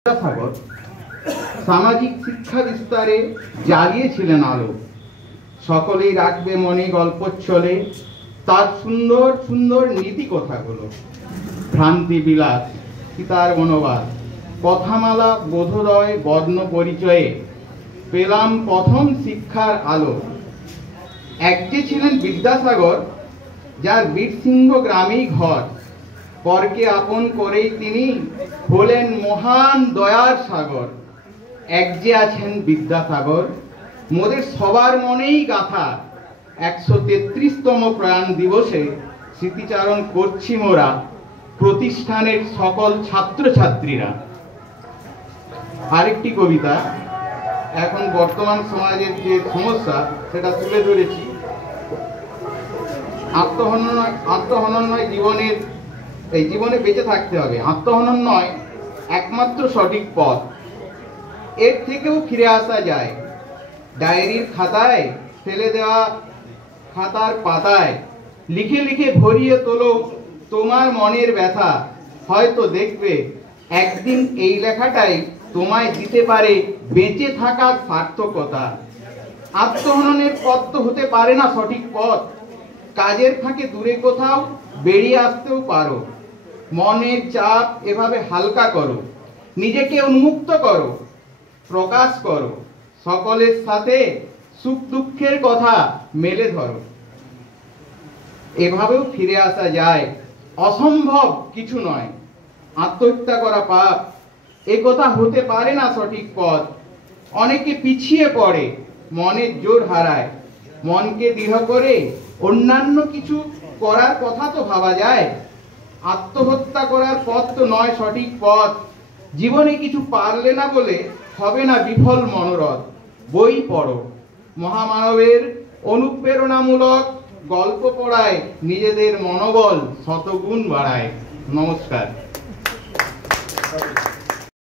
বিদ্যাসাগর সামাজিক শিক্ষা বিস্তারে জ্বালিয়েছিলেন আলো। সকলেই রাখবে মনে গল্পচ্ছলে তার সুন্দর সুন্দর নীতি কথাগুলো। ভ্রান্তি বিলাস সীতার বনবাস কথামালা বোধোদয় বর্ণ পরিচয়ে পেলাম প্রথম শিক্ষার আলো। এক যে ছিলেন বিদ্যাসাগর, যার বীরসিংহ গ্রামেই ঘর। পরকে আপন করেই তিনি হলেন মহান দয়ার সাগর। এক যে আছেন বিদ্যাসাগর, মোদের সবার মনেই গাথা। 133তম প্রয়াণ দিবসে স্মৃতিচারণ করছি মোরা প্রতিষ্ঠানের সকল ছাত্রছাত্রীরা। আরেকটি কবিতা, এখন বর্তমান সমাজের যে সমস্যা সেটা তুলে ধরেছি। আত্মহনন নয় জীবনের, এই জীবনে বেঁচে থাকতে হবে। আত্মহনন নয় একমাত্র সঠিক পথ, এর থেকেও ফিরে আসা যায়। ডায়েরির খাতায় ফেলে দেওয়া খাতার পাতায় লিখে লিখে ভরিয়ে তোলো তোমার মনের ব্যথা। হয়তো দেখবে একদিন এই লেখাটাই তোমায় দিতে পারে বেঁচে থাকার সার্থকতা। আত্মহননের পথ তো হতে পারে না সঠিক পথ। কাজের ফাঁকে দূরে কোথাও বেরিয়ে আসতেও পারো। মনের চাপ এভাবে হালকা করো, নিজেকে উন্মুক্ত করো, প্রকাশ করো। সকলের সাথে সুখ দুঃখের কথা মেলে ধরো। এভাবেও ফিরে আসা যায়, অসম্ভব কিছু নয়। আত্মহত্যা করা পাপ, এ কথা হতে পারে না সঠিক পথ। অনেকে পিছিয়ে পড়ে, মনের জোর হারায়। মনকে দৃঢ় করে অন্যান্য কিছু করার কথা তো ভাবা যায়। আত্মহত্যা করার পথ তো নয় সঠিক পথ। জীবনে কিছু পারলে না বলে হবে না বিফল মনোরথ। বই পড়ো, মহামানবের অনুপ্রেরণামূলক গল্প পড়ায় নিজেদের মনোবল শতগুণ বাড়ায়। নমস্কার।